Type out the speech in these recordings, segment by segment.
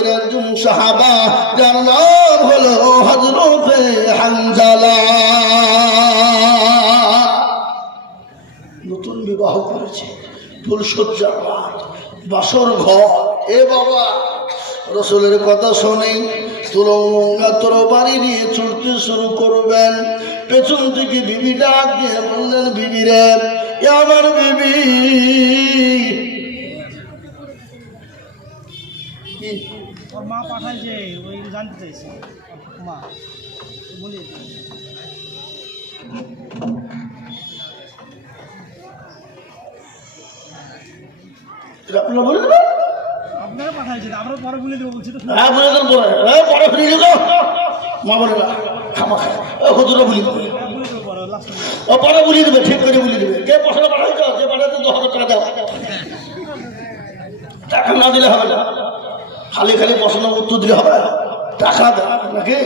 নবীর একজন সাহাবা, যার নাম হলো হযরতে হানজালা। নতুন বিবাহ করেছে, ফুলসজ্জার রাত, বাসর ঘর। এ বাবা, রাসূলের কথা শুনে তরবারি নিয়ে ছুটতে শুরু করবেন। পেছন থেকে বিবি ডাক দিয়ে বললেন, বিবি রে, আমার বিবি। মা পাঠাইছে, ওই জানতে চাইছে মা বলি। আপনারা বলে দেবেন, আপনারা পাঠাইছেন, আমরা পরে বলে দেবো বলছি তো। হ্যাঁ বলে দেন, পরে ফিরে গেল। মা বলে না, খামা খায় হুজুরা বলি দেবে, পরে বলিয়ে দেবে, ঠিক করে বলিয়ে দেবে। কে পয়সা পাঠাইছ, যে পাঠাইছে 10,000 টাকা দাও। টাকা না দিলে হবে না, খালি খালি প্রশ্ন উত্তর দিলে হবে, টাকা দাও নাকি।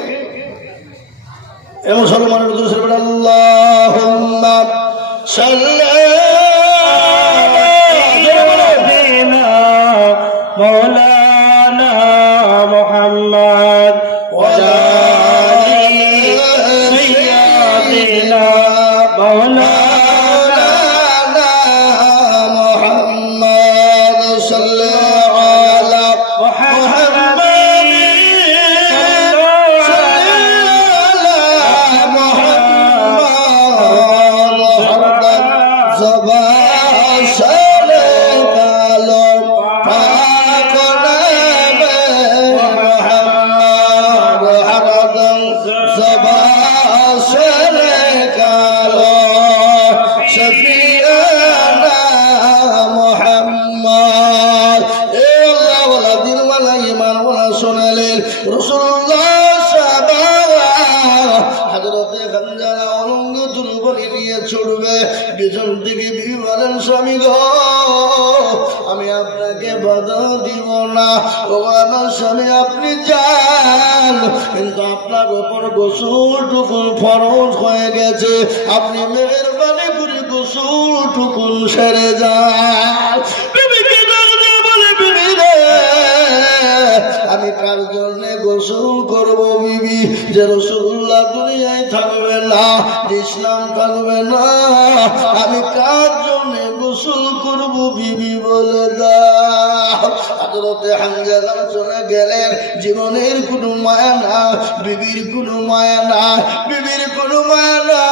এমন মুসলমানের আল্লাহুম্মা সাল্লি মৌলানা মুহাম্মদ ওয়া আলি সাইয়্যিদিনা মৌলানা মুহাম্মদ সাল্লাল্লাহু আলা মুহাম্মদ স্বামী গো, আমি আপনাকে বাধা দিব না। ও আমার স্বামী, আপনি যান, কিন্তু আপনার উপর গোসলটুকু ফরজ হয়ে গেছে, আপনি মেহেরবানি করে গোসলটুকু সেরে যান। আমি কার জন্য গোসল করব বিবি? যে রাসূলুল্লাহ দুনিয়ায় থাকবে না, ইসলাম থাকবে না, আমি কার জন্য গোসল করব বিবি বলে দাও। হযরতে হানজালা চলে গেলেন। জীবনের কোনো মায়া না, বিবির কোনো মায়া না, বিবির কোনো মায়া না।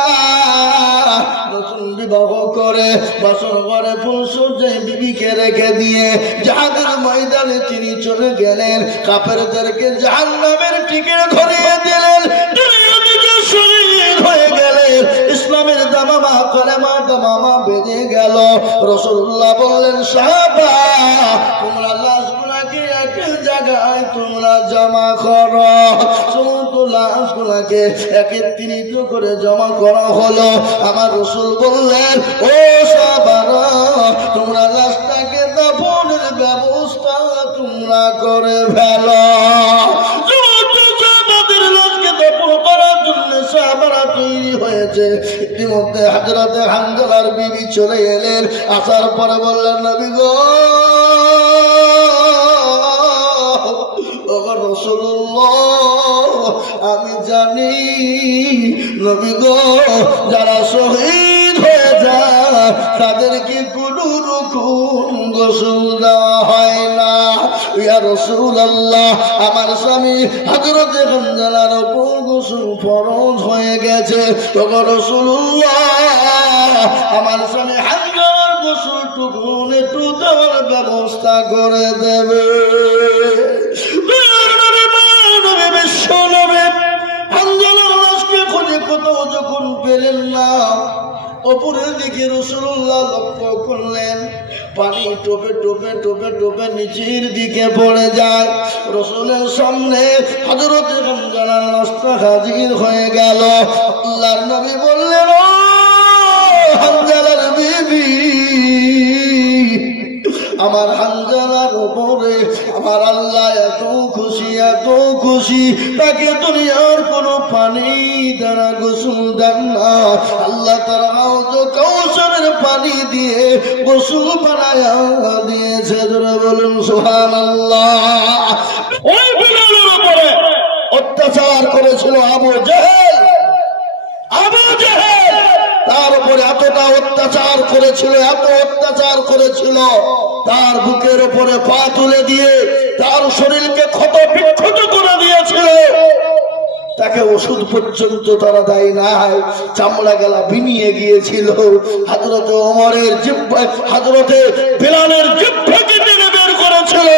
নতুন বিবাহ করে বাসর ঘরে ফুলসজ্জায় বিবিকে রেখে দিয়ে জাহাদের ময়দানে তিনি চলে গেলেন। কাফেরদেরকে জাহান্নামের টিকিট ধরিয়ে দিলেন, শহীদ হয়ে গেলেন। ইসলামের দামামা কলেমা দামামা বেজে গেল। রাসূলুল্লাহ বললেন, সাহাবা, তোমরা লাশগুলোকে এক জায়গায় তোমরা জমা করো। সমস্ত লাশগুলোকে একত্রিত করে জমা করা হলো। আমার রাসূল বললেন, ও সাহাবারা, তোমরা লাশটাকে দাফনের ব্যবস্থা তোমরা করে ফেলো। তৈরি হয়েছে। ইতিমধ্যে হযরতে হানজালার বিবি চলে এলেন। আসার পরে বললেন, নবী গো, রাসূলুল্লাহ, আমি জানি নবী গো, যারা শহীদ হয়ে যায় তাদেরকে কোনো রকম গোসল দেওয়া হয় না। ইয়া রাসূলুল্লাহ, আমার স্বামী হযরতে হানজালার উপর গোসল ফরজ হয়ে গেছে। তখন রাসূলুল্লাহ, আমার স্বামী হানজালার গোসলটুকু একটু দেওয়ার ব্যবস্থা করে দেবে। হানজালার লাশকে খুঁজে কোথাও যখন পেলেন না, উপরের দিকে রাসূলুল্লাহ লক্ষ্য করলেন, পানি টোপে টোপে টোপে টোপে নিচের দিকে পড়ে যায়। রাসূলের সামনে হযরতে হানজালার লাশটা হাজির হয়ে গেল। আল্লাহর নবী বললেন, ও হানজালার বিবি, আমার হানজালার উপরে আমার আল্লাহ এত খুশি, এত খুশি, তাকে দুনিয়ার কোনো পানি দ্বারা গোসল দেন না। আল্লাহ তাআলা কাউসারের পানি দিয়ে গোসল বানায়া দিয়েছে। জোরে বলুন সুবহানাল্লাহ। ও অত্যাচার করেছিল আবু জেহেল। আবু জেহেল তার উপরে এতটা অত্যাচার করেছিল, এত অত্যাচার করেছিল, তার বুকের উপরে পা তুলে দিয়ে তার শরীরকে ক্ষত বিক্ষত করে দিয়েছিল। তাকে ওষুধ পর্যন্ত তারা দেয় নাই, চামড়া গলা বিনিয়ে গিয়েছিল। হযরতে ওমরের জিহ্বা, হযরতে বিলালের জিহ্বাকে টেনে বের করেছিল।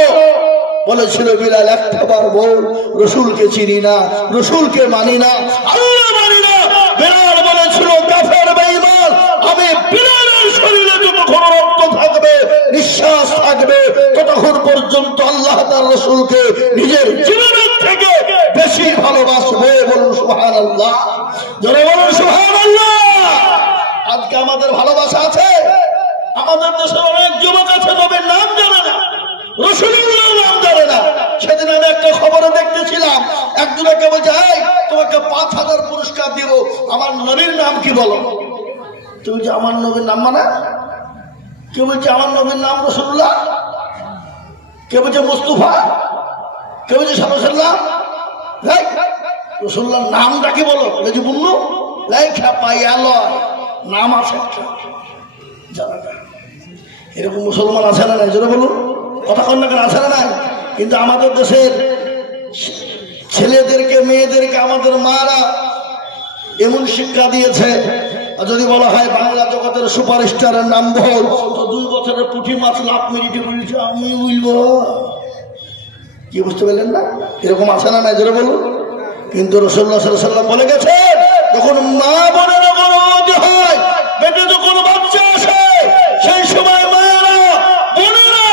বলেছিল, বিলাল একটাবার বল, রসুলকে চিনি না, রসুলকে মানি না, আল্লাহ মানি না। বিলাল বলেছিল, কাফের বেঈমান, আমি বিলালের শরীরে যতক্ষণ রক্ত থাকবে, নিঃশ্বাস থাকবে, ততক্ষণ পর্যন্ত আল্লাহ তার রসুলকে নিজের জীবনের থেকে বেশি ভালোবাসবে। বলুন সুবহানাল্লাহ, জোরে বলুন সুবহানাল্লাহ। আজকে আমাদের ভালোবাসা আছে? আমাদের দেশে অনেক যুবক আছে তবে নাম জানে না, রসুলের নাম জানে না। সেদিন আমি একটা খবরে দেখতেছিলাম, একজনকে বলছে, এই তোমাকে ৫,০০০ পুরস্কার দিব, আমার নবীর নাম কি বলো? তুমি যে আমার নবীর নাম মানা? কেউ বলছে আমার নবীর নাম রাসূলুল্লাহ, কেউ বলছে মুস্তাফা, কেউ বলছে সাল্লাল্লাহু রাসূলুল্লাহর নামটা কি বলো? বলছে বুল্লু লেখা পাইয়াল নাম আছে জানা না। এরকম মুসলমান আছে না নাই? জোরে বলুন, কথা কন না কেন, আছে না নাই? কিন্তু আমাদের দেশের ছেলেদেরকে, মেয়েদেরকে আমাদের মারা এমন শিক্ষা দিয়েছে, যদি বলা হয় বাংলা জগতের সুপারস্টারের নাম বল, তো 2 বছরের পুঁটি মাছ লাভ মেরিটে বলেছে আমি উইলব। কি বুঝতে পারলেন না? এরকম আছে না নাই? জোরে বলুন। কিন্তু রাসূলুল্লাহ সাল্লাল্লাহু আলাইহি ওয়াসাল্লাম বলে গেছে, যখন মা বোনেরা গর্ভবতী হয়, পেটে যখন বাচ্চা আসে, সেই সময় মায়েরা, বোনেরা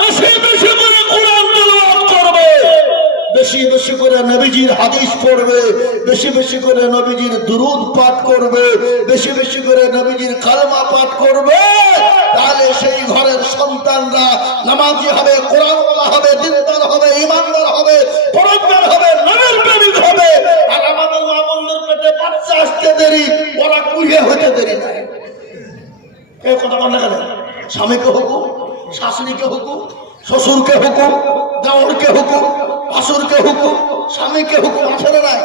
বেশি বেশি করে কোরআন তেলাওয়াত করবে, বেশি বেশি করে নবীজির হাদিস পড়বে, বেশি বেশি করে নবীজির দুরূদ পাঠ করবে, বেশি বেশি করে নবীজির কালমা পাঠ করবে। তাহলে সেই ঘরের সন্তানরা নামাজি হবে, কোরআনওয়ালা হবে, দিনদার হবে, ঈমানদার হবে, পরহেজগার হবে, নবীর প্রেমিক হবে। আর আমাদের মা বোনদের পেটে বাচ্চা আসতে দেরি, ওরা কুড়িয়ে হতে দেরি নাই। এই কথা বলে কেন? স্বামীকে হুকুম, শাশুড়িকে হুকুম, শ্বশুরকে হুকুম, দেওরকে হুকুম, শাশুড়কে হুকুম, স্বামীকে হুকুম, আছে না নাই?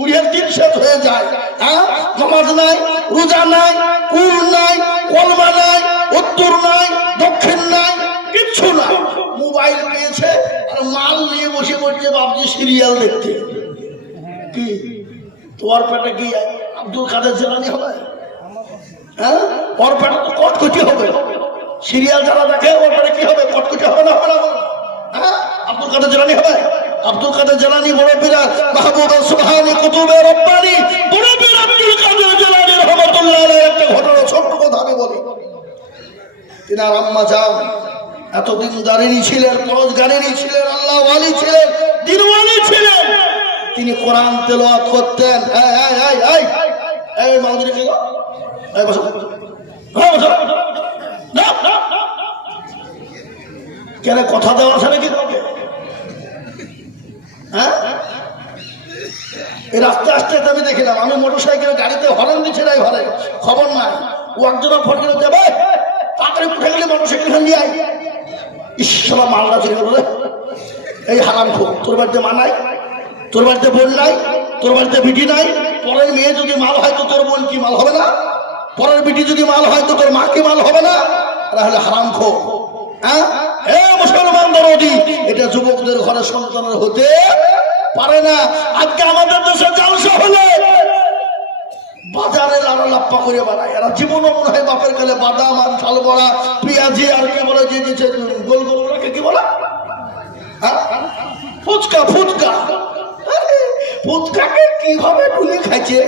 20 দিন শেষ হয়ে যায়। হ্যাঁ, নামাজ নাই, রোজা নাই, কুল নাই, কলমা নাই, উত্তর নাই, দক্ষিণ নাই, কিচ্ছু নাই। মোবাইল পেয়েছে আর মাল নিয়ে বসে পড়ছে বাবজি সিরিয়াল দেখতে। কি তোমার পেটে কি আব্দুল কাদের জেলানি হবে? হ্যাঁ, ওর পেটে তো কটকটি হবে। সিরিয়াল যারা দেখে ওর পেটে কি হবে? কটকটি হবে না? হ্যাঁ, আব্দুল কাদের জেলানি হবে? আব্দুল কাদের জেলানি মুরব্বিরা, মাহবুব সুবহানী কুতুবে রব্বানী মুরব্বির আব্দুল কাদের জেলানী রাহমাতুল্লাহ আলাইহি একটা ঘটনা, ছোট্ট কথা আমি বলি। তিনার আম্মা জান এতদিন দাঁড়িয়ে ছিলেন, পরহেজগারিনী ছিলেন, আল্লাহ ওয়ালি ছিলেন, দিনওয়ালি ছিলেন। তিনি কোরআন তেলাওয়াত করতেন। এই মাউদুরি কে গো, এই বসো, বসো। কেন কথা দেওয়া আছে নাকি তোমাকে? হ্যাঁ, এই রাস্তা আসতে আমি দেখলাম, আমি মোটরসাইকেলের গাড়িতে হরেন দিচ্ছে না, ঘরে খবর নাই। ও একজন ফোন করে দেবে, তাড়াতাড়ি উঠে গেলে মোটরসাইকেল খান দিয়ে ঈশ্বর মালটা চলে গেল। এই হারাম খোর, তোর বাড়িতে মা নাই, তোর বাড়িতে বোন নাই, তোর বাড়িতে বিটি নাই। পরের মেয়ে যদি মাল হয় তো তোর বোন কি মাল হবে না? পরের বিটি যদি মাল হয় তো তোর মা কি মাল হবে না? তাহলে হারাম খোর। হ্যাঁ, এ মুসলমান দরদি, এটা যুবকদের ঘরে সন্তানের হতে পারে না। আজকে আমাদের দেশে জালসা হলে বাজারে লাড়া লাপ্পা করে বানায়। এরা জীবনও মনে হয় বাপের কালে বাদাম আর ঝাল বড়া, পেঁয়াজি আর কে বলে যে গোল গোল ওরাকে কি বলা, ফুচকা। ফুচকা, ফুচকাকে কিভাবে তুলে খাইছে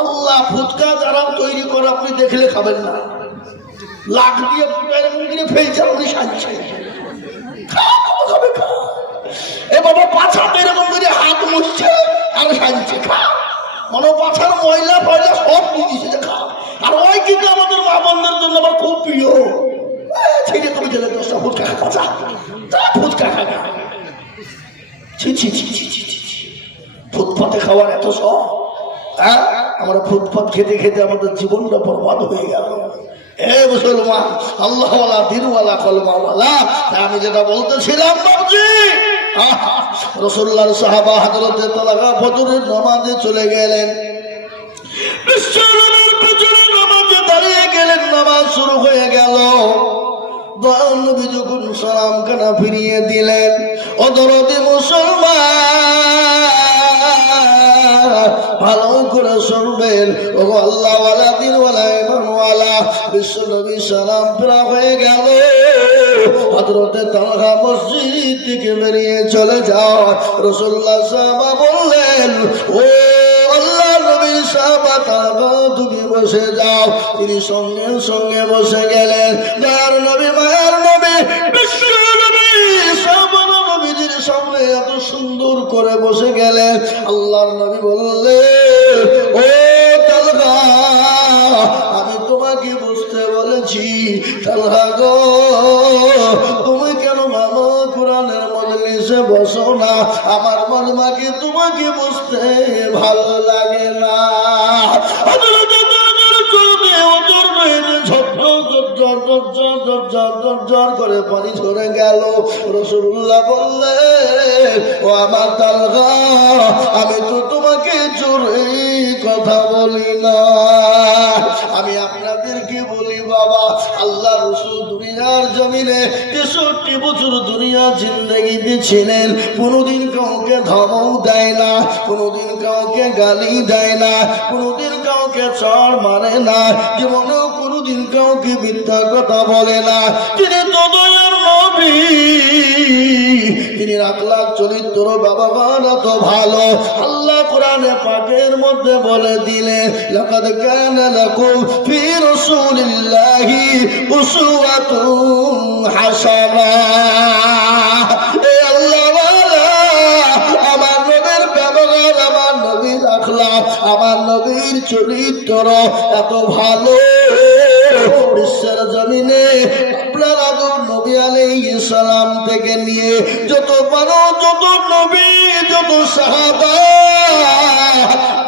আল্লাহ। ফুচকা যারা তৈরি করে আপনি দেখলে খাবেন না, লাখ দিয়ে এরকম করে ফেলছে, আপনি সাজছে এ বাবা, পাছাতে এরকম করে হাত মুছছে আর সাজছে, খা মানে পাছার ময়লা ফয়লা সব নিয়ে দিচ্ছে, খা। আর ওই কিন্তু আমাদের মা বোনদের জন্য আমার খুব প্রিয়। ছেলে তুমি জেলে 10টা ফুচকা খা, পাছা ফুচকা খা। ফুটপাতে খাওয়ার এত শখ, হ্যাঁ? আমরা ফুটপাত খেতে খেতে আমাদের জীবনটা বরবাদ হয়ে গেল। এ মুসলমান, আল্লাহওয়ালা, দিনওয়ালা, কলমাওয়ালা, আমি যেটা বলতেছিলাম বাবজি, রাসূলুল্লাহর সাহাবা হযরতে তালহা ফজরের নামাজে চলে গেলেন। বিশ্বনবীর ফজরের নামাজে দাঁড়িয়ে গেলেন, নামাজ শুরু হয়ে গেল। দয়াল নবী যখন সালাম খানা ফিরিয়ে দিলেন, অদরদি মুসলমান ভালো করে শুনবেন, ও আল্লাহ ওয়ালা দিন ওয়ালা ইমান ওয়ালা। বিশ্ব নবী সালাম ফেরা হয়ে গেল। হযরতে তালহা মসজিদ থেকে বেরিয়ে চলে যাও। রাসূলুল্লাহ সাহাবা বললেন, ও আল্লাহ নবীর সাহাবা তালহা তুমি বসে যাও। তিনি সঙ্গে সঙ্গে বসে গেলেন। দয়ার নবী মায়ার নবী বিশ্ব নবী সাহাবা নবীদের সামনে এত সুন্দর করে বসে গেলেন। আল্লাহর নবী বললেন, ও তালহা আমি তোমাকে বুঝতে বলেছি। তালহা গো তুমি কেন মামা কোরআনের মজলিসে বসো না? আমার মজমাকে তোমাকে বুঝতে ভালো লাগে না। করে পানি ঝরে গেল। রাসূলুল্লাহ বললেন, ও আমার তালহা আমি তো তোমাকে জোরে কথা বলি না, আমি আপনাদেরকে বলি বাবা, আল্লাহ রাসূল দুনিয়ার জমিনে 63 বছর দুনিয়া জিন্দেগিতে ছিলেন। কোনোদিন কাউকে ধমক দেয় না, কোনোদিন কাউকে গালি দেয় না, কোনোদিন কাউকে চড় মারে না, জীবনেও কোনোদিন কাউকে মিথ্যা কথা বলে না। তিনি তো দয়ার নবী, তিনি আখলাক চরিত্র ব্যবহার এত ভালো। আল্লাহ কোরআনে পাকের মধ্যে বলে দিলেন, লাকাদ কানা লাকুম ফি রাসূলিল্লাহি উসওয়াতুন হাসানাহ। এ আল্লাহ ওয়ালা আমার নবীর ব্যবহার, আমার নবীর আখলাক, আমার নবীর চরিত্র এত ভালো। বিশ্বের জমিনে আপনার আদর নবী আলাইহিস সালাম থেকে নিয়ে যত বড় যত নবী যত সাহাবা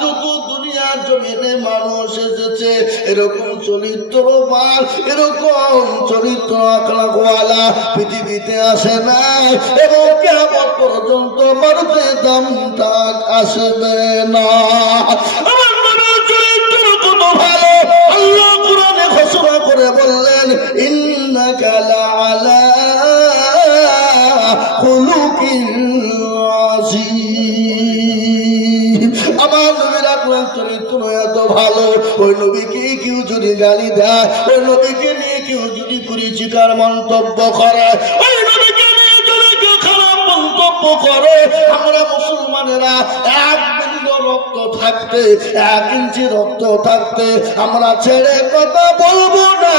যত দুনিয়ার জমিনে মানুষ এসেছে, এরকম চরিত্রবান এরকম চরিত্র আখলাকওয়ালা পৃথিবীতে আসে না, এবং কিয়ামত পর্যন্ত মারতে দাম তাক আসবে না। আমার নবীর চরিত্র কত ভালো! আল্লাহ কোরআনে ঘোষণা করে বললেন, ইন্নাকা লাআলা খুলুকিন আযীম। আমার নবীর আখলাক চরিত্র এত ভালো, ওই নবীকে কেউ যদি গালি দেয়, ওই নবীকে নিয়ে কেউ যদি কুরুচিকর মন্তব্য করে, ওই নবীকে নিয়ে যদি কেউ খারাপ মন্তব্য করে, আমরা মুসলমানেরা এক বিন্দু রক্ত থাকতে, 1 ইঞ্চি রক্ত থাকতে আমরা ছেড়ে কথা বলবো না।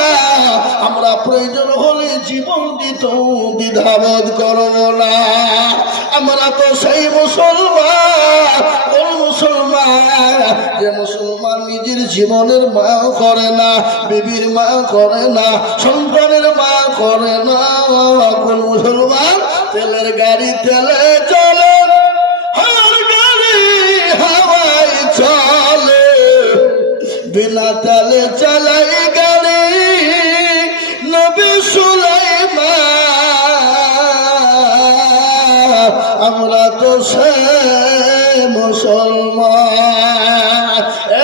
আমরা প্রয়োজন হলে জীবন দিতেও দ্বিধাবোধ করবো না। আমরা তো সেই মুসলমান, কোন মুসলমান যে মুসলমান নিজের জীবনের মায়া করে না, বিবির মায়া করে না, সন্তানের মায়া করে না। কোন মুসলমান তেলের গাড়ি তেলে চলে, হাওয়ার গাড়ি হাওয়ায় চলে, বিনা তেলে চালাই গাড়ি নবী সুলাইমান। আমরা তো সে মুসলমান।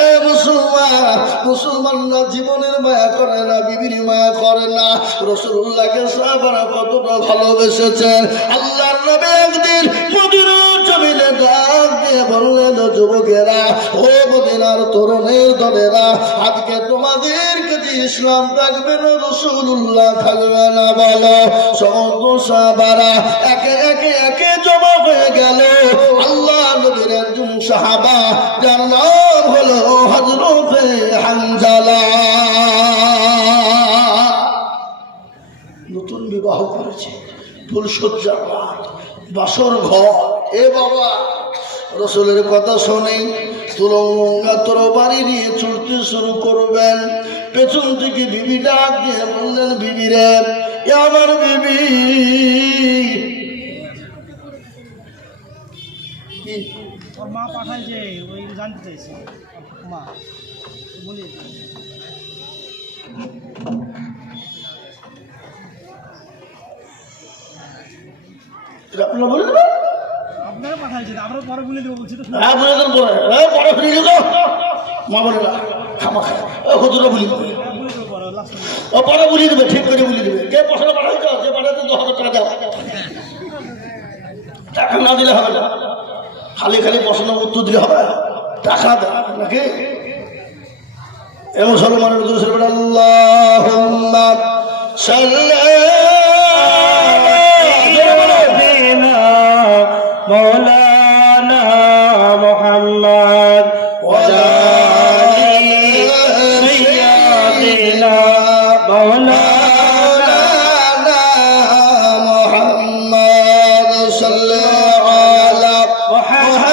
এ মুসলমান, মুসলমানরা জীবনের মায়া করে না, বিবির মায়া করে না। রাসূলুল্লাহকে সাহাবারা কতটা ভালোবেসেছেন। আল্লাহর নবী একদিন মদিনার জমিনে ডাক দিয়ে বললেন, যুবকেরা, ও মদিনার তরুণের দলেরা, আজকে তোমাদেরকে যে ইসলাম থাকবে না, রাসূলুল্লাহ থাকবে না বলো। সমস্ত সাহাবারা একে একে একে জমা হয়ে গেল। আল্লাহ নবীর একজন সাহাবা, যার নাম হলো হযরতে হানজালা, নতুন বিবাহ করেছে, ফুলসজ্জার রাত, বাসর ঘর। এ বাবা, রাসূলের কথা শুনে তুলঙ্গা তরবারি নিয়ে ছুটতে শুরু করবেন। পেছন থেকে বিবি ডাক দিয়ে বললেন, বিবি রে, এ আমার বিবি। ওর মা পাঠায় যে ওই জানতে চাইছে, মা বলি আপনারা বলে দেবেন। পাঠাইছে, আমরা পরে বলে দেবো বলছি তো। হ্যাঁ বলে দেন, পরে ফিরে দিল মা বলে না খামা খায় হুজুরা বলি দেবে, বলে দেবো পরে লাস্ট। ও পরে বলি দেবে, ঠিক করে বলি দেবে। কে পয়সাটা পাঠাইছ, যে পাঠাইছে 10,000 টাকা দাও, টাকা না দিলে হবে না। খালি খালি প্রশ্ন উত্তর দিলে হবে, টাকা দাও নাকি। এমন মুসলমানের দোষের আল্লাহুম্মা সাল্লি মৌলানা মুহাম্মদ ওয়ালা সাইয়্যিদিনা মৌলানা মুহাম্মদ সাল্লাল্লাহু আলা মুহাম্মদ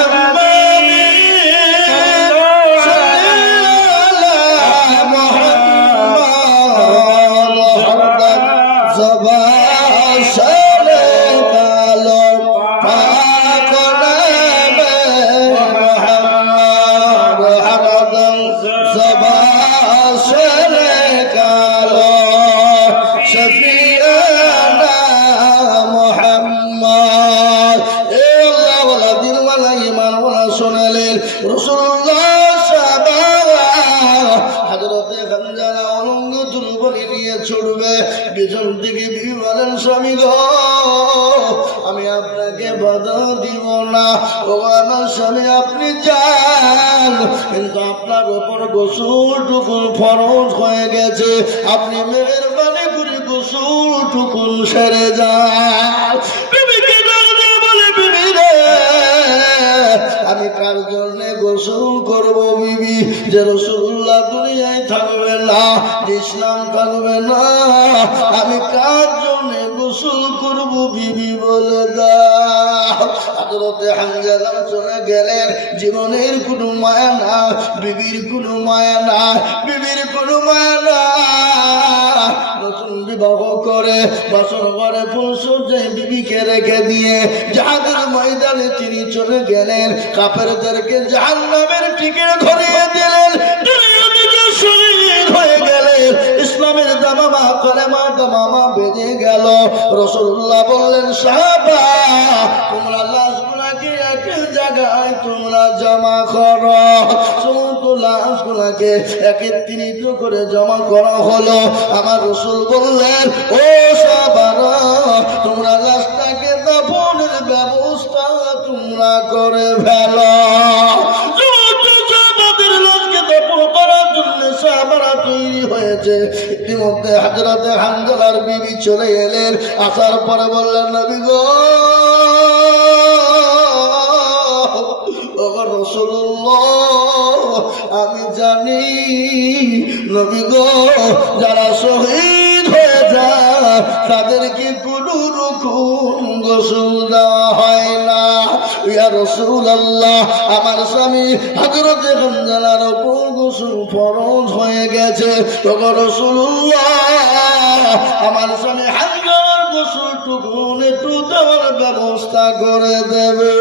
পিছন থেকে বিবি বলেন, স্বামী গো আমি আপনাকে বাধা দিব না, ও আমার স্বামী আপনি যান, কিন্তু আপনার উপর গোসলটুকুন ফরজ হয়ে গেছে, আপনি মেহেরবানি করে গোসলটুকুন সেরে যান। বিবিকে বলে, বিবি রে আমি কার জন্য গোসল করব বিবি, যে রাসূলুল্লাহ দুনিয়ায় থাকবে না, ইসলাম থাকবে না, আমি কার জন্য গোসল করব বিবি বলে দাও। হযরতে হানজালা চলে গেলেন, জীবনের কোনো মায়া না, বিবির কোনো মায়া না, বিবির কোনো মায়া না। নতুন বিবাহ করে বছর পরে ফুলসজ্জে বিবিকে রেখে দিয়ে জাহাদের ময়দানে তিনি চলে গেলেন, কাফেরদেরকে জাহান্নামের টিকে ধরিয়ে দিলেন, শহীদ হয়ে গেলেন, ইসলামের দামামা কলেমা দামামা বেজে গেল। রাসূলুল্লাহ বললেন, সাহাবা তোমরা লাশগুলোকে এক জায়গায় তোমরা জমা করো। সমস্ত লাশগুলোকে একত্রিত করে জমা করা হলো। আমার রাসূল বললেন, ও সাহাবারা তোমরা লাশটাকে দাফনের ব্যবস্থা তোমরা করে ফেলো। তৈরি হয়েছে, ইতিমধ্যে হযরতে হানজালার বিবি চলে এলেন, আসার পরে বললেন, নবী গো রাসূলুল্লাহ আমি জানি নবী গো যারা শহীদ হয়ে যায় তাদেরকে কোনো রকম গোসল দেওয়া হয় না। ইয়া রাসূলুল্লাহ আমার স্বামী হযরতে হানজালার উপর গোসল ফরজ হয়ে গেছে, তখন রাসূলুল্লাহ আমার স্বামী হানজালার গোসলটুকু একটু দেওয়ার ব্যবস্থা করে দেবে।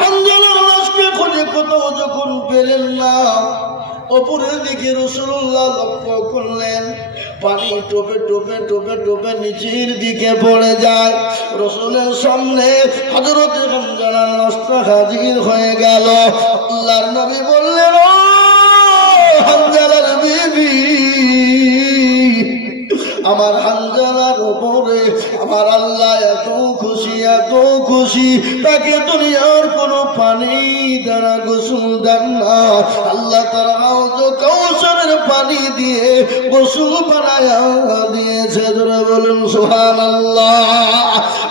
হানজালার লাশকে খুঁজে কোথাও যখন পেলেন না, উপরের দিকে রাসূলুল্লাহ লক্ষ্য করলেন, পানি টোপে টোপে টোপে টোপে নিচের দিকে পড়ে যায়। রাসূলের সামনে হযরতে হানজালার লাশটা হাজির হয়ে গেল। আল্লাহর নবী বললেন, ও হানজালার বিবি, আমার হানজালার উপরে আমার আল্লাহ এত খুশি তাকে দুনিয়ার কোনো পানি দ্বারা গোসল দেন না, আল্লাহ তাআলা কাউসারের পানি দিয়ে গোসল বানায়া দিয়েছে। জোরে বলুন সুবহানাল্লাহ।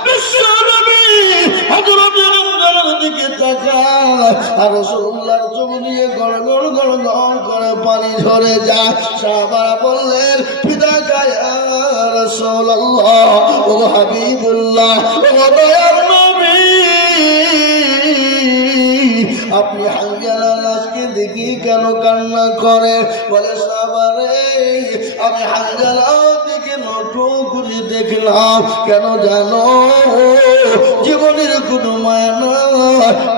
বিশ্বনবী হযরতে হানজালার দিকে তাকান, আর রাসূলুল্লাহর চোখ দিয়ে গড় গড় গড় গড় করে পানি ঝরে যায়। সাহাবারা বললেন, পিতাকা ইয়া রাসূলুল্লাহ, ও হাবিবুল্লাহ, ও দয়ার নবী, আপনি হানজালার লাশকে দেখি কেন কান্না করে? বলে, সাহাবারে আমি হানজালার দিকে নটো করে দেখলাম, কেন জানো? জীবনের কোনো মায়া না,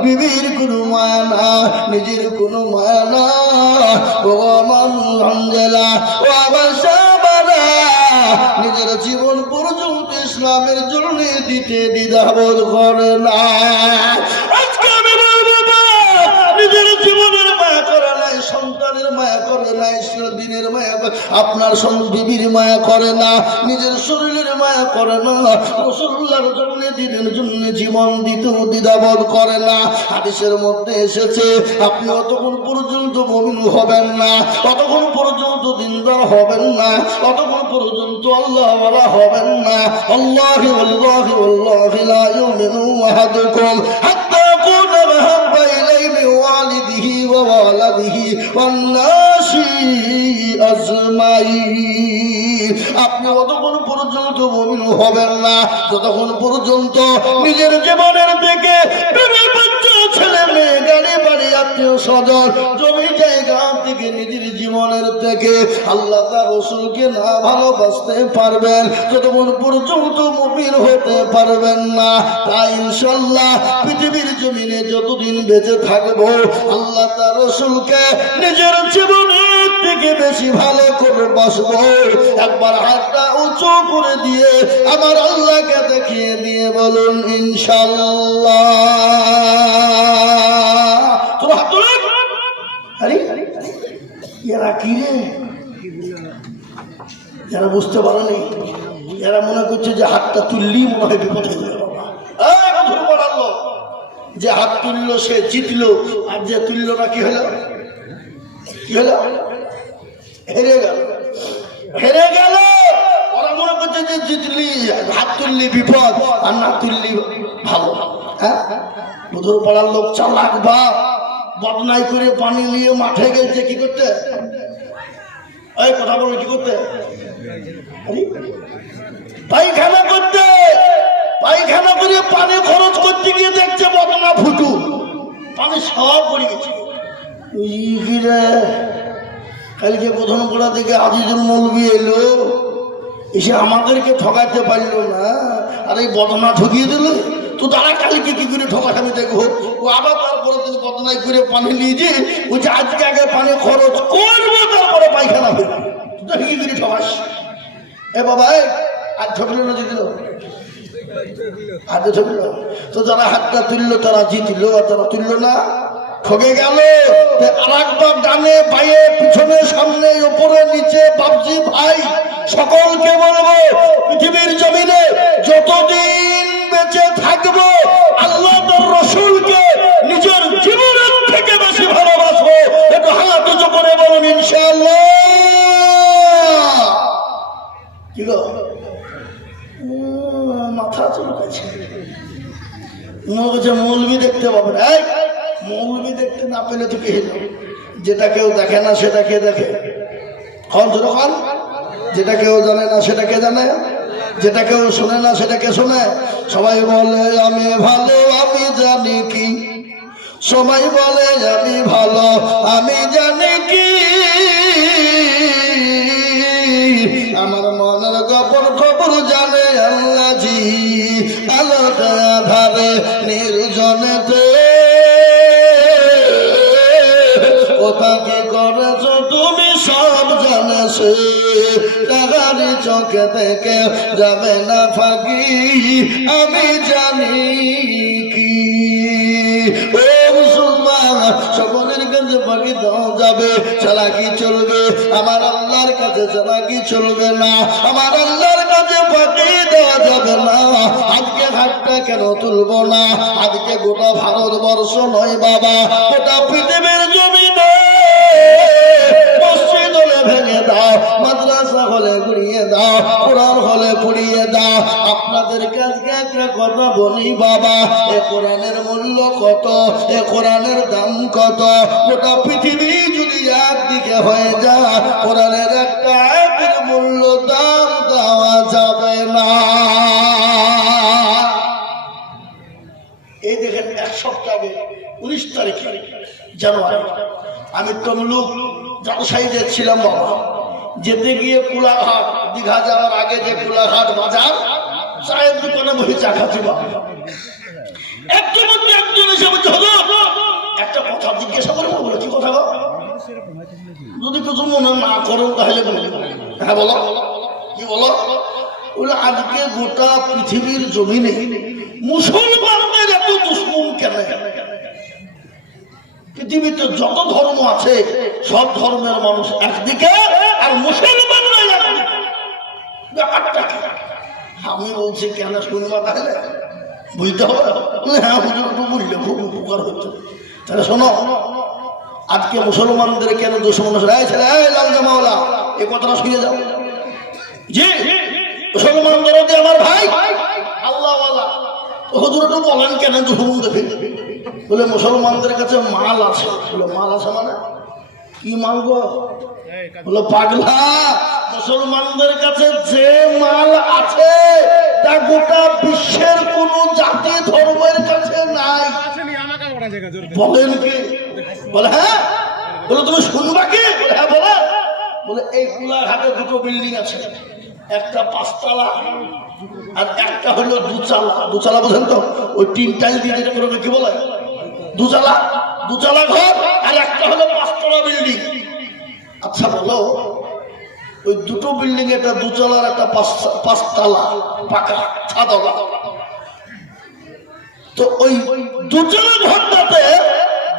বিবির কোনো মায়া না, নিজের কোনো মায়া না। ও আমার হানজালা, ও আমার সাহাবারা নিজের জীবন পর্যন্ত ইসলামের জন্য দিতে দ্বিধাবোধ করে না। আজকে আমি বলবো নিজের জীবনের মায়া করে নাই, সন্তানের মায়া করে নাই, দিনের মায়া আপনার বিবির মায়া করে না, নিজের শরীরের মায়া করে না, রাসূলুল্লাহর জন্য দিনের জন্য জীবন দিতেও দ্বিধাবোধ করে না। হাদিসের মধ্যে এসেছে আপনি অতক্ষণ পর্যন্ত মুমিন হবেন না, অতক্ষণ পর্যন্ত দিনদার হবেন না, অতক্ষণ পর্যন্ত আল্লাহওয়ালা হবেন না। আল্লাহি ওয়াল্লাহি ওয়াল্লাহি লা ইউমিনু আহাদুকুম হাত্তা ইয়াকুনা মাহাব্বা ইলাইহি মিন ওয়ালিদিহি ওয়া ওয়ালাদিহি ওয়ান নাসি আজমাইন। আপনি অতক্ষণ পর্যন্ত মুমিন হবেন না যতক্ষণ পর্যন্ত নিজের জীবনের থেকে বিবি বাচ্চা ছেলে মেয়ে গাড়ি বাড়ি আত্মীয় স্বজন জমি জায়গা থেকে নিজের জীবনের থেকে আল্লাহ তার রাসূলকে না ভালোবাসতে পারবেন যতক্ষণ পর্যন্ত মুমিন হতে পারবেন না। তাই ইনশাআল্লাহ পৃথিবীর জমিনে যতদিন বেঁচে থাকবো আল্লাহ তার রাসূলকে নিজের জীবনের থেকে বেশি ভালো করে বাসবো। একবার হাতটা উঁচু করে দিয়ে আমার আল্লাহকে দেখিয়ে দিয়ে বলুন ইনশাআল্লাহ। তোরা হাত তোলেন। আরে এরা কি রে, এরা বুঝতে পারেনি, এরা মনে করছে যে হাতটা তুললি মনে হয় বিপদ হয়ে যাবে। যে হাত তুললো সে জিতলো, আর যে তুললো না কি হলো, কি হলো, হেরে গেল, হেরে গেল। ওরা মনে করছে যে জিতলি, হাত তুললি বিপদ, আর না তুললি ভালো। হ্যাঁ, বুধুর পাড়ার লোক চালাক বা বদনাই করে পানি নিয়ে মাঠে গেছে কি করতে, এই কথা বলে কি করতে, পায়খানা করতে, পায়খানা করে পানি খরচ করতে গিয়ে দেখছে বদনা ফুটু, পানি সব পড়ে গেছে। কালকে প্রথম পড়া থেকে আজিজুল মৌলবী এলো, এসে আমাদেরকে ঠকাতে পারলো না, আর এই বদনা ঠকিয়ে দিল। তো তারা কালকে কি করে ঠকাতে আমি দেখবো, ও আবার তারপরে তিনি বদনাই করে পানি নিয়ে যে বলছে আজকে আগে পানি খরচ করবো তারপরে পায়খানা ফেলবো, তুই কি করে ঠকাস। এ বাবা আর ঠকলো না জিতল, হাতে ঠকলো। তো যারা হাতটা তুললো তারা জিতলো, আর তারা তুললো না ঠকে গেল। আরেকবার ডানে বাইরে পিছনে সামনে উপরে নিচে বাবজি ভাই সকলকে বলবো পৃথিবীর জমিনে যতদিন বেঁচে থাকবো আল্লাহ তার রাসূলকে নিজের জীবনের থেকে বেশি ভালোবাসবো। একটু হাত উঁচু করে বলুন ইনশাআল্লাহ। কি গো মাথা চুলকাচ্ছে, মৌলবি দেখতে পাবেন। এই মৌলবি দেখতে না পেলে তো কি হলো, যেটা কেউ দেখে না সেটাকে দেখে, যখন যেটা কেউ জানে না সেটাকে জানে, যেটা কেউ শোনে না সেটাকে শোনে। সবাই বলে আমি ভালো আমি জানি কি, সবাই বলে আমি ভালো আমি জানি কি, আমার মনের গোপন খবর জানে আল্লাহ জি। আলোতে আধারে নির্জনেতে কোথা কি করেছ তুমি সব জানেছে, টাকারি চোখে থেকে যাবে না ফাঁকি আমি জানি কি। ও মুসলমান সকলের কাছে ফাঁকি দেওয়া যাবে, চালাকি চলবে, আমার আল্লাহর কাছে চালাকি চলবে না, আমার আল্লাহর কাছে ফাঁকি দেওয়া যাবে না। আজকে হাতটা কেন তুলবো না, আজকে গোটা ভারতবর্ষ নয় বাবা, গোটা পৃথিবীর জমিনে মসজিদ হলে ভেঙে দাও, মাদ্রাসা হলে গুড়িয়ে দাও, কোরআন হলে পুড়িয়ে দাও। আপনাদের কাছে একটা কথা বলি বাবা, এ কোরআনের মূল্য কত, এ কোরআনের দাম কত। গোটা পৃথিবী যদি একদিকে হয়ে যায় কোরআনের একটা আয়াতের মূল্য দাম দেওয়া যাবে না। এই দেখেন এক সপ্তাহ আগে 19 তারিখে জানুয়ারি আমি তমলুক জলসাইতে ছিলাম বাবা। যেতে গিয়ে কুলাঘাট, দীঘা যাওয়ার আগে যে কুলাঘাট বাজার, চায়ের দোকানে বসে চা খাচ্ছি বাবা। একজন এসে বলছে হুজুর একটা কথা জিজ্ঞাসা করবো। বলে কি কথা গো? যদি কিছু মনে না করো তাহলে বলি। হ্যাঁ বলো, কি বলো? বলে আজকে গোটা পৃথিবীর জমিনে মুসলমানদের এত দুশ্মন কেন? পৃথিবীতে যত ধর্ম আছে সব ধর্মের মানুষ একদিকে আর মুসলমানরা একদিকে। ব্যাপারটা কি? আমি বলছি কেন শুনবা, তাহলে বুঝতে হবে। হ্যাঁ বুঝলে খুব উপকার হচ্ছে। তাহলে শোনো, আজকে মুসলমানদের কেন দুশ্মন? লাল জামাওয়ালা এ কথাটা শুনে যাও। জি, মুসলমানদের আমার ভাই আল্লাহ হুজুর একটু বলেন কেন দুশ্মন দেখে? বলে মুসলমানদের কাছে মাল আছে। বলে মাল আছে মানে কি মাল গো? বলে পাগলা, মুসলমানদের কাছে যে মাল আছে তা গোটা বিশ্বের কোন জাতি ধর্মের কাছে নাই। বলেন কি? বলে হ্যাঁ। বলে তুমি শুনবা কি? হ্যাঁ বলে। বলে এই কুলাঘাটে দুটো বিল্ডিং আছে, একটা 5 তলা আর একটা হলো 2 চালা। 2 চালা বোঝেন তো? ওই 3 টাইল দিয়ে যেটা করে কি বলে 2 চালা। 2 চালা ঘর আর একটা হলো 5 তলা বিল্ডিং। আচ্ছা বলো, ওই দুটো বিল্ডিং, একটা 2 চালার একটা 5 তলা পাকা ছাদওয়ালা, তো ওই 2 চালা ঘরটাতে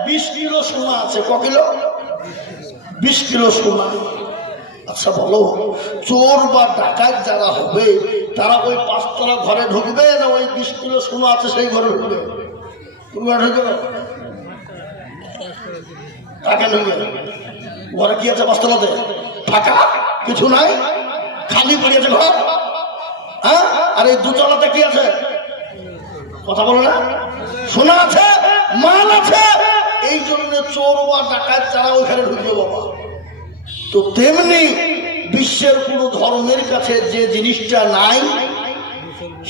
20 কিলো সোনা আছে। ক কিলো? 20 কিলো সোনা। আচ্ছা বলো, চোর বা ডাকাত যারা হবে তারা ওই 5 তলা ঘরে ঢুকবে না ওই 20 কিলো সোনা আছে সেই ঘরে ঢুকবে? টাকা ঢুকবে। ঘরে কি আছে? 5 তলাতে ফাঁকা, কিছু নাই, খালি পড়িয়েছে ঘর। হ্যাঁ, আর এই 2 তলাতে কি আছে? কথা বলো না? সোনা আছে, মাল আছে। এই জন্য চোর বা ডাকাত যারা ওইখানে ঢুকবে বাবা। তো তেমনি বিশ্বের কোন ধর্মের কাছে যে জিনিসটা নাই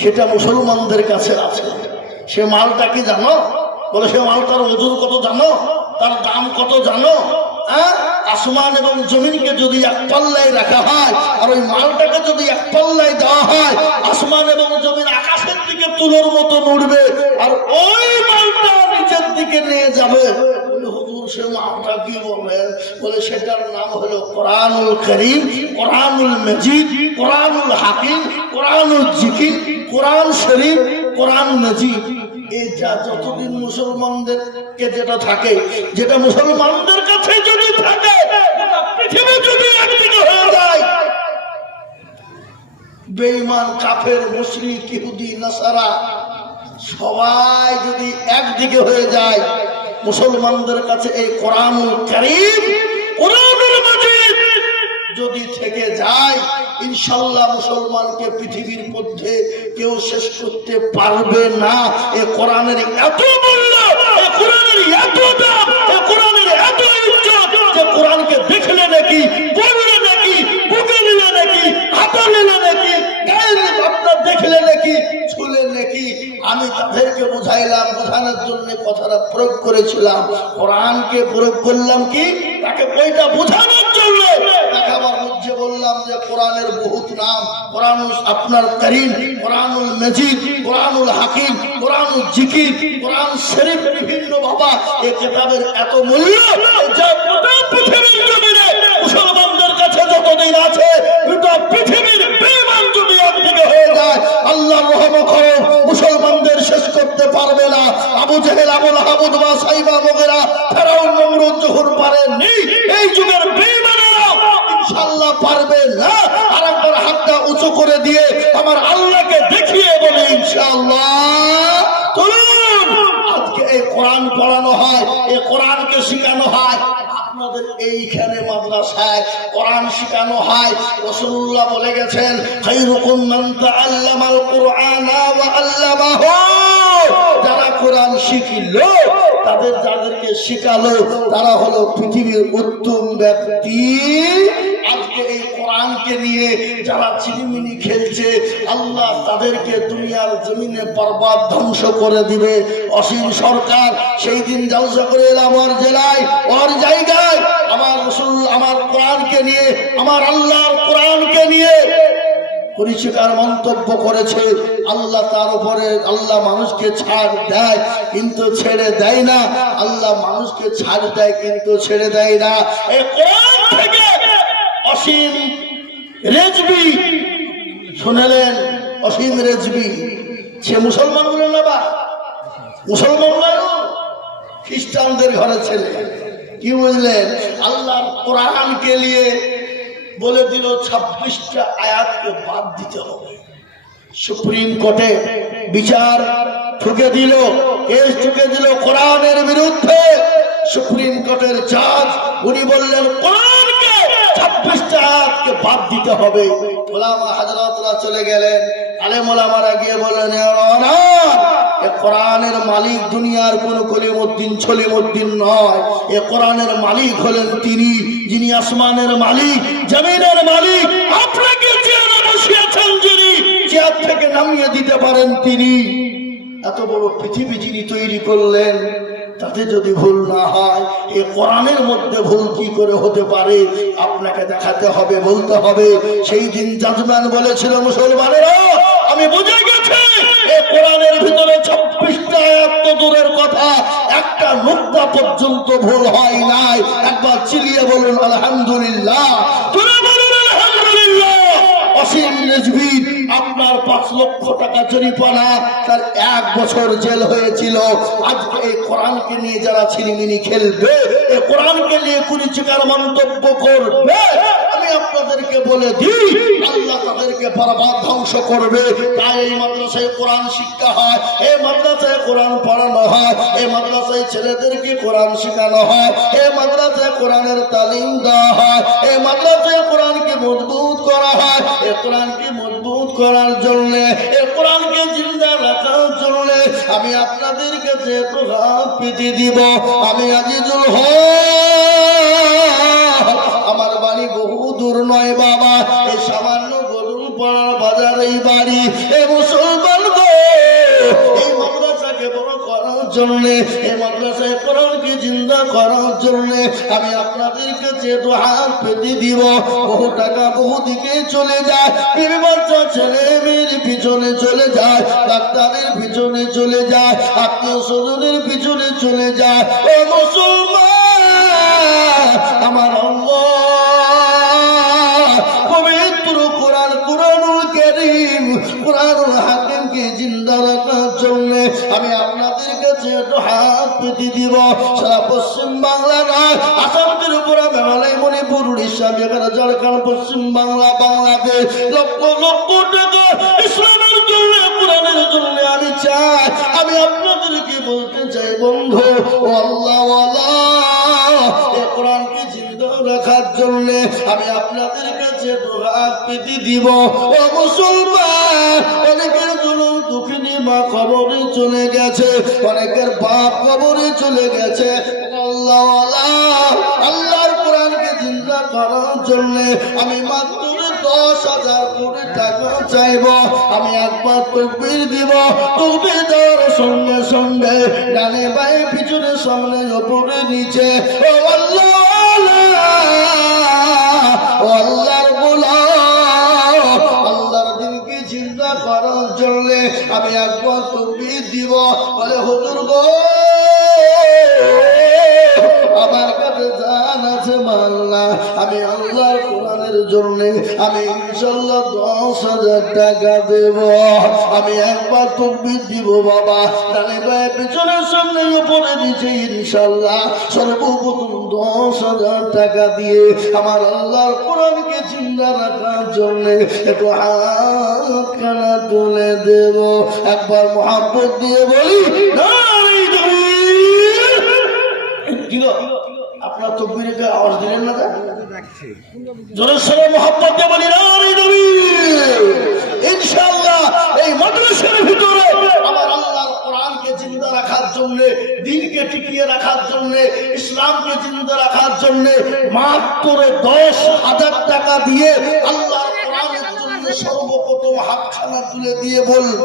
সেটা মুসলমানদের কাছে আছে। সে মালটা কি জানো? বলে সে মালটার ওজন কত জানো? তার দাম কত জানো? আসমান এবং জমিনকে যদি এক পাল্লায় রাখা হয় আর ওই মালটাকে যদি এক পাল্লায় দেওয়া হয়, আসমান এবং জমিন আকাশের দিকে তুলোর মতো নড়বে আর ওই মালটা নিচের দিকে নিয়ে যাবে। হুজুর সে মালটা কি বলেন? বলে সেটার নাম হলো কোরআনুল কারীম, কোরআনুল মজিদ, কোরআনুল হাকিম, কোরআনুল জিকির, কোরআন শরীফ, কোরআন মজিদ। এটা যতদিন মুসলমানদেরকে যেটা থাকে, যেটা মুসলমানদের কাছে যদি থাকে, পৃথিবী যদি একদিকে হয়ে যায়, বেঈমান কাফের মুশরিক ইহুদি নাসারা সবাই যদি একদিকে হয়ে যায়, মুসলমানদের কাছে এই কোরআনুল কারীম, কোরআনুল মাজিদ যদি থেকে যায়, ইনশাআল্লাহ মুসলমানকে পৃথিবীর মধ্যে কেউ শেষ করতে পারবে না। এ কোরআনের এত মূল্য, এ কোরআনের এত দাম, এ কোরআনের এত ইজ্জত যে কোরআনকে দেখলে নাকি, পড়লে নাকি, বুকে নিলে নাকি, হাতে নিলে নাকি, গায়ে আপনার দেখলে নাকি, ছুলে নাকি। আমি তাদেরকে বোঝাইলাম, বোঝানোর জন্য কথাটা প্রয়োগ করেছিলাম। কোরআনকে প্রয়োগ করলাম কি? তাকে বইটা বোঝানোর জন্য। দেখাবার মধ্যে বললাম যে কোরআনের বহুত নাম, কোরআনুল আপনার কারীম, কোরআনুল মজিদ, কোরআনুল হাকিম, কোরআনুল জিকির, কোরআন শরীফ, বিভিন্ন বাবা এই কিতাবের এত মূল্য যা গোটা পৃথিবীর জমিনে মুসলমানদের কাছে যতদিন আছে, গোটা পৃথিবীর বেঈমান যদি একদিকে হয়ে যায়, আল্লাহর রহমত করো মুসলমানদের শেষ করতে পারবে না। Abu Jahl, Abu Lahab, Utba, Shaiba, Mughira, ফিরআউন, নমরুদ, জহুর পারেননি। এই যুগের বেঈমানেরা ইনশাআল্লাহ পারবে না। আরেকবার হাতটা উঁচু করে দিয়ে আমার আল্লাহকে দেখিয়ে বলে ইনশাআল্লাহ। চলুন আজকে এই কোরআন পড়ানো হয়, এই কোরআনকে শেখানো হয়। আপনাদের এইখানে মাদ্রাসায় কোরআন শেখানো হয়। রাসূলুল্লাহ বলে গেছেন, খায়রুকুম মান তাআল্লামাল কুরআনা ওয়া আল্লামাহু। যারা কোরআন শিখলো, যাদেরকে শেখালো, তারা হলো পৃথিবীর উত্তম ব্যক্তি। আজকে এই কোরআনকে নিয়ে যারা চিনিমিনি খেলছে, আল্লাহ তাদেরকে দুনিয়ার জমিনে বরবাদ, ধ্বংস করে দিবে। অসীম সরকার সেই দিন জলসা করে এলাম আমার জেলায়, ওর জায়গায় আমার রাসূল আমার কোরআনকে নিয়ে, আমার আল্লাহর কোরআনকে নিয়ে পরিষ্কার মন্তব্য করেছে। আল্লাহ তার উপরে, আল্লাহ মানুষকে ছাড় দেয় কিন্তু ছেড়ে দেয় না। আল্লাহ মানুষকে ছাড় দেয় কিন্তু ছেড়ে দেয় না। এই কোরআন থেকে অসীম রেজবি শুনেলেন অসীম রেজবি, সে মুসলমান বলে না, বা মুসলমান নয়, খ্রিস্টানদের ঘরে ছেলে। কি বুঝলেন? আল্লাহর কোরআনকে নিয়ে বলে দিল 26টা আয়াতকে বাদ দিতে হবে। সুপ্রিম কোর্টে বিচার ঠুকে দিল, কেস ঠুকে দিল কোরআনের বিরুদ্ধে। সুপ্রিম কোর্টের জাজ উনি বললেন কোরআনকে 26টা আয়াতকে বাদ দিতে হবে। ওলামা হযরতরা চলে গেলেন, আলেম ওলামারা গিয়ে বললেন এ কোরআনের মালিক দুনিয়ার কোন কলিমউদ্দিন ছলিমউদ্দিন নয়, এ কোরআনের মালিক হলেন তিনি, যিনি আসমানের মালিক, জমিনের মালিক। আপনাকে চেয়ারে বসিয়েছেন যিনি, চেয়ার থেকে নামিয়ে দিতে পারেন তিনি। এত বড় পৃথিবী যিনি তৈরি করলেন, তাতে যদি ভুল না হয়, এ কোরআনের মধ্যে ভুল কি করে হতে পারে? আপনাকে দেখাতে হবে, বলতে হবে। সেই দিন জাজম্যান বলেছিল মুসলমানেরা, আমি বুঝে গেছি এ কোরআনের ভিতরে 26টা আয়াত তো দূরের কথা, একটা নুকতা পর্যন্ত ভুল হয় নাই। একবার চিলিয়ে বলুন আলহামদুলিল্লাহ, আলহামদুলিল্লাহ। অসীম রেজভী আপনার 5 লক্ষ টাকা জরিমানা, তার 1 বছর জেল হয়েছিল। আজকে এই কোরআনকে নিয়ে যারা ছিনিমিনি খেলবে, এই কোরআনকে নিয়ে কুরুচিকর মন্তব্য করবে, আমি আপনাদেরকে বলে দিই আল্লাহ তাদেরকে বরবাদ ধ্বংস করবে। তাই এই মাদ্রাসায় কোরআন শিক্ষা হয়, এই মাদ্রাসায় কোরআন পড়ানো হয়, এই মাদ্রাসায় ছেলেদেরকে কোরআন শেখানো হয়, এই মাদ্রাসায় কোরআনের তালিম দেওয়া হয়, এই মাদ্রাসায় কোরআনকে মজবুত করা হয়। এই কোরআনকে মজবুত করার জন্য, এই কোরআনকে জিন্দা রাখার জন্য আমি আপনাদের কাছে তো হাত পেতে দিব। আমি আজিজুল হক, আমার বাড়ি বহু দূর নয় বাবা, এই সামান্য গরুর পাড়ার বাজারেই বাড়ি। এই মুসলমান গো, এই মাদ্রাসাকে বড় করার জন্য, এই মাদ্রাসায় কোরআনকে জিন্দা করার জন্য আমি আপনাদের কাছে তো হাত পেতে দিব। বহু টাকা বহু দিকে চলে যায়, বিবি বাচ্চা ছেলে মেয়ের পিছনে চলে যায়, ডাক্তারের পিছনে চলে যায়, আত্মীয় স্বজনের পিছনে চলে যায়। ও মুসলমান, আমার আল্লাহ পবিত্র কোরআন, কোরআনুল কারীম, কোরআনুল হাকিমকে জিন্দা রাখার জন্য আমি আপনাদের কাছে একটু হাত পেতে দিব। সারা পশ্চিম বাংলা নয়, আসাম, ত্রিপুরা, মেঘালয়, মণিপুর, উড়িষ্যা, বিহার, ঝাড়খণ্ড, পশ্চিম বাংলা, বাংলাদেশ, লক্ষ লক্ষ টাকা ইসলামের জন্য, কোরআনের জন্য আমি চাই। আমি আপনাদেরকে বলতে চাই বন্ধু, ও আল্লাহ এই কোরআনকে জিন্দা রাখার জন্য আমি আপনাদের কাছে হাত পেতে দিব। ও মুসলমান, অনেকের জুলুম দুঃখিনী মা কবরে চলে গেছে, অনেকের বাপ কবরে চলে গেছে। আল্লাহর কোরআনকে জিন্দা করার জন্য আমি মাত্র 10,000 কোটি টাকা চাইব। আমি একবার তাকবীর দিব, তাকবীর দেওয়ার সঙ্গে সঙ্গে ডানে বায়ে পিছনে সামনে উপরে নিচে ও আল্লাহ, ও আল্লাহর গোলাম, আল্লাহর দিনকে জিন্দা করার জন্য আমি একবার তাকবীর দিব। বলে হুজুর গো, আমার কাছে জান আছে মাল্লা, আমি আল্লাহর কোরআনের জন্য আমি ইনশাআল্লাহ 10,000 টাকা দেব। আমি একবার তাকবীর দিব বাবা, ডানে বায়ে পিছনে সামনে উপরে নিচে ইনশাআল্লাহ সর্বপ্রথম 10,000 টাকা দিয়ে আমার আল্লাহর কোরআনকে জিন্দা রাখার জন্য একটু হাতখানা তুলে দেব। একবার মোহাম্মত দিয়ে বলি আপনার তকবীরের আওয়াজ দিলেন না? জোরের সঙ্গে মোহাম্মত দিয়ে বলি ইনশাআল্লাহ এই মাদ্রাসার ভিতরে আমার আল্লাহর কোরআনকে জিন্দা রাখার জন্য, দ্বীনকে টিকিয়ে রাখার জন্য, ইসলামকে জিন্দা রাখার জন্য মাত্র 10,000 টাকা দিয়ে আল্লাহর কোরআনের জন্য সর্বপ্রথম হাতখানা তুলে দিয়ে বলবো,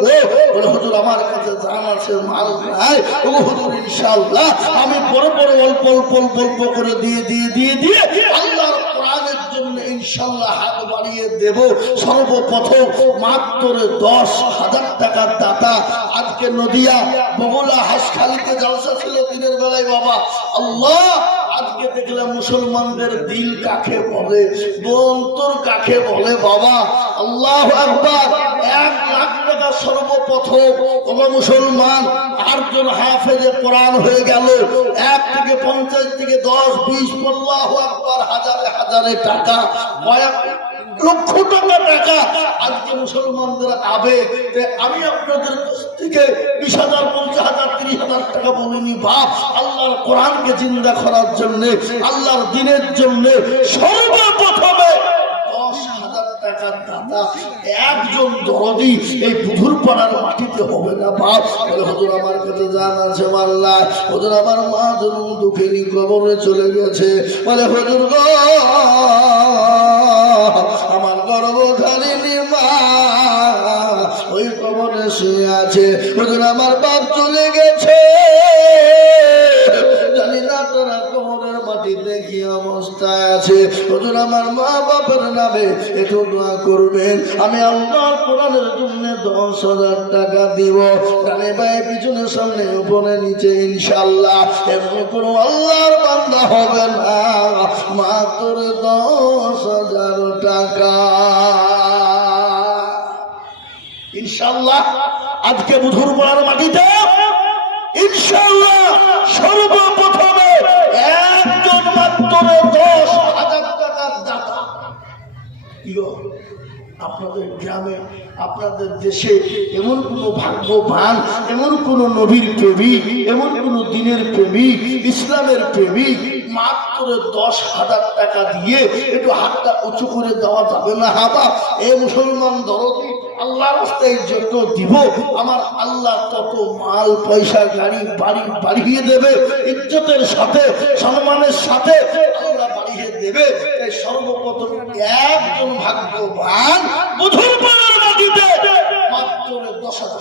বলে হুজুর আমার কাছে জান আছে মাল নাই, ও হুজুর ইনশাআল্লাহ আমি পরে পরে অল্প অল্প অল্প অল্প করে দিয়ে দিয়ে দিয়ে দিয়ে আল্লাহর কোরআনের জন্য ইনশাআল্লাহ হাত বাড়িয়ে দেব। সর্বপ্রথম মাত্র 10,000 টাকার দাতা। আজকে নদিয়া, বগুলা, হাঁসখালিতে জলসা ছিল দিনের বেলায় বাবা। আল্লাহ আজকে দেখলাম মুসলমানদের দিল কাকে বলে, অন্তর কাকে বলে বাবা। আল্লাহু আকবার। 1 লাখ টাকা সর্বপ্রথম কোন মুসলমান 8 জন হাফেজে কোরআন হয়ে গেল। 1 থেকে 50 থেকে 10 20 আল্লাহু আকবার, হাজারে হাজারে টাকা, কয়েক লক্ষ টাকা আজকে মুসলমানদের আবেগ। আমি আপনাদের কাছ থেকে 20,000 50,000 30,000 টাকা বলিনি বাপ, আল্লাহর কোরআনকে জিন্দা করার জন্য, আল্লাহর দ্বীনের জন্য সর্বপ্রথমে 10,000 টাকার দাতা একজন দরদি এই বুধুর পাড়ার মাটিতে হবে না বাপ। বলে হুজুর আমার কাছে জান আছে আল্লাহ, হুজুর আমার মা জন্ম দুঃখিনী কবরে চলে গেছে। বলে হুজুর গো আমার গর্ভধারিণী মা ওই কবরে শুয়ে আছে। হুজুর আমার বাপ চলে গেছে, জানি না তারা কবরের মাটিতে কি অবস্থায় আছে। হুজুর আমার মা বাপের নামে একটু দোয়া করবেন, আমি আল্লাহর কোরআনের জন্য 10,000 টাকা দিব। ডানে বায়ে পিছনে সামনে উপরে নিচে ইনশাআল্লাহ। এমনি কোনো আল্লাহর বান্দা হবে না, মাত্র 10,000 টাকা ইনশাআল্লাহ। আজকে বুধুর পাড়ার মাটিতে ইনশাআল্লাহ সর্বপ্রথমে একজন মাত্র 10,000 টাকার দাতা। আপনাদের গ্রামে আপনাদের দেশে এমন কোন ভাগ্যবান, এমন কোন নবীর প্রেমিক, এমন কোন দ্বীনের প্রেমিক, ইসলামের প্রেমিক মাত্র 10,000 টাকা দিয়ে একটু হাতটা উঁচু করে দেওয়া যাবে না? হাবা এ মুসলমান দরদি, আল্লাহর রাস্তায় যত দিব আমার আল্লাহ তত মাল পয়সা গাড়ি বাড়ি বাড়িয়ে দেবে, ইজ্জতের সাথে সম্মানের সাথে আল্লাহ বাড়িয়ে দেবে। তাই সর্বপ্রথম একজন ভাগ্যবান বুধুর পাড়ার মাটিতে মাত্র 10,000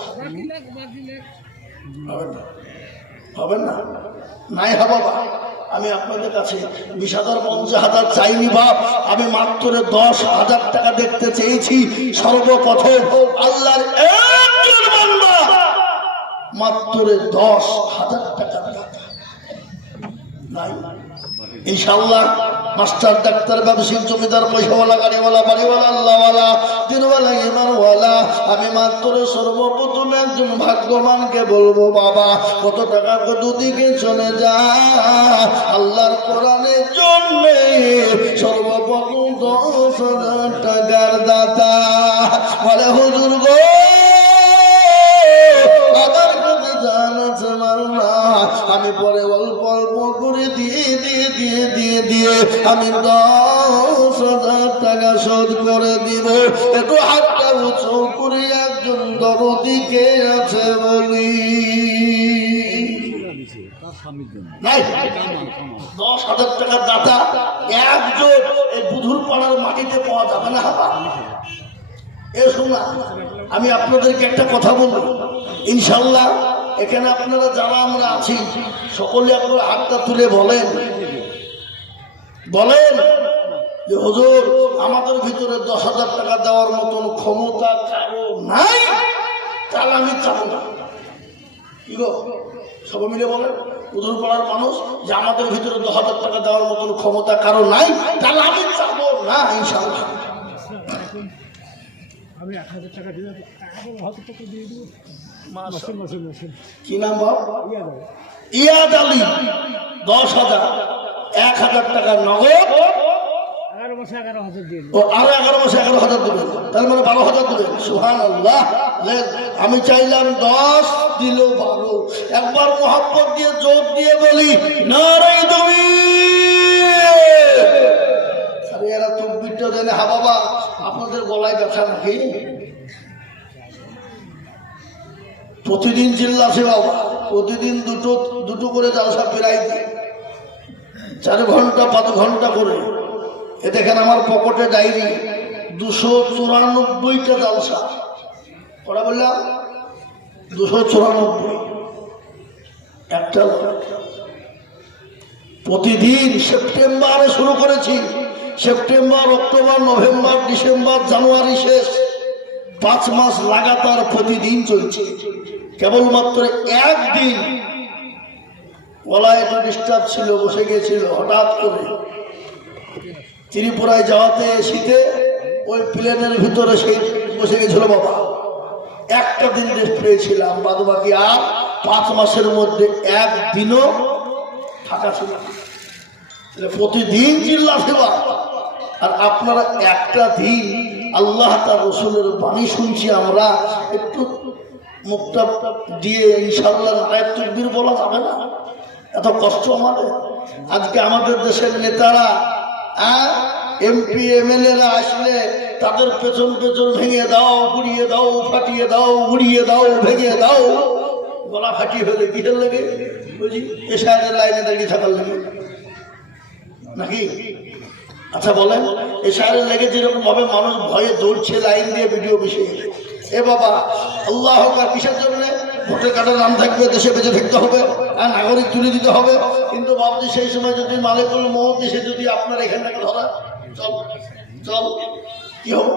হবে না? নাই হবা বাপ, আমি আপনাদের কাছে 20,000 50,000 চাইনি বাপ, আমি মাত্র 10,000 টাকা দেখতে চেয়েছি। সর্বপ্রথম আল্লাহর একজন বান্দা মাত্র 10,000 টাকা নাই ইনশাআল্লাহ। মাস্টার ডাক্তার ব্যবসায়ী জমিদার পয়সাওয়ালা গাড়িওয়ালা বাড়িওয়ালা আল্লাহওয়ালা দিনওয়ালা ইমানওয়ালা, আমি মাত্র সর্বপ্রথম একজন ভাগ্যবানকে বলবো বাবা কত টাকা কত দিকে চলে যায় আল্লাহর কোরআনের জন্য। সর্বপ্রথম 10,000 টাকার দাতা। বলে হুজুর গো আমার কাছে জান আছে মাল্লা, আমি পরে অল্প অল্প করে দিয়ে আমি 10,000 টাকা শোধ করে দিব। একটু হাতটা উঁচু করে একজন দরদিকে আছে বলি 10,000 টাকার দাতা একজন এই বুধুর পাড়ার মাটিতে পাওয়া যাবে না? হাবা এ শোনা, আমি আপনাদেরকে একটা কথা বলবো ইনশাল্লাহ। এখানে আপনারা যারা আমরা আছি সকলে আপনারা হাতটা তুলে বলেন যে হুজুর আমাদের ভিতরে 10,000 টাকা দেওয়ার মতন ক্ষমতা কারো নাই, তাহলে আমি চাবো না। কি গো সবাই মিলে বলেন, হুজুর পাড়ার মানুষ যে আমাদের ভিতরে 10,000 টাকা দেওয়ার মতন ক্ষমতা কারো নাই, তাহলে আমি চাবো না ইনশাআল্লাহ। আমি 1,000 টাকা দিয়ে দিব। কি নাম বাপ? ইয়াদ আলী। 10,000 1,000 টাকা নগদ, 11 মাসে 11,000 দিয়ে ও আরো 11 মাসে 11,000 দেবেন, তার মানে 12,000 দেবেন। সুবহানাল্লাহ। আমি চাইলাম 10 দিল 12। একবার মোহাম্মত দিয়ে যোগ দিয়ে বলি নারে তাকবীর। আরে এরা তাকবীরটা দেন। হ্যাঁ বাবা আপনাদের গলায় ব্যথা নাকি? প্রতিদিন চিল্লাছে বাবা, প্রতিদিন দুটো করে জালসা ফেরাই দিই, 4 ঘন্টা 5 ঘন্টা করে। এ দেখেন আমার পকেটে ডায়েরি 294টা জালসা। ওরা বললাম 294 একটা প্রতিদিন। সেপ্টেম্বরে শুরু করেছি, September October November December January শেষ, 5 মাস লাগাতার প্রতিদিন চলছে। কেবলমাত্র একদিন গলায় একটা ডিস্টার্ব ছিল, বসে গিয়েছিল হঠাৎ করে ত্রিপুরায় যাওয়াতে শীতে ওই প্লেনের ভিতরে সেই বসে গেছিল বাবা। একটা দিন রেস্ট পেয়েছিলাম, বাদ বাকি আর 5 মাসের মধ্যে একদিনও থাকা ছিল। প্রতিদিন চিল্লা ফেলা, আর আপনারা একটা দিন আল্লাহ তার রসুলের বাণী শুনছি আমরা, একটু মুখটা দিয়ে ইনশাআল্লাহ নারায়ে তাকবীর বলা যাবে না? এত কষ্ট আমাদের। আজকে আমাদের দেশের নেতারা এমপি এমএলএরা আসলে তাদের পেছন পেছন ভেঙে দাও, গুড়িয়ে দাও, ফাটিয়ে দাও, গুড়িয়ে দাও, ভেঙে দাও, গলা ফাটিয়ে ফেলে কিসের লাগে? বুঝি এশারের লাইনে দাঁড়িয়ে থাকার লাগে নাকি? আচ্ছা বলেন, এশারের লেগে যেরকম ভাবে মানুষ ভয়ে দৌড়ছে লাইন দিয়ে ভিডিও বেশি, এ বাবা আল্লাহ আকবার কিসের জন্য? ভোটার কার্ডের নাম থাকবে, দেশে বেঁচে থাকতে হবে, আর নাগরিক তুলে দিতে হবে। কিন্তু বাবজি সেই সময় যদি মালিকুল মউত এসে যদি আপনার এখান থেকে ধরা, চল চল কি হবে?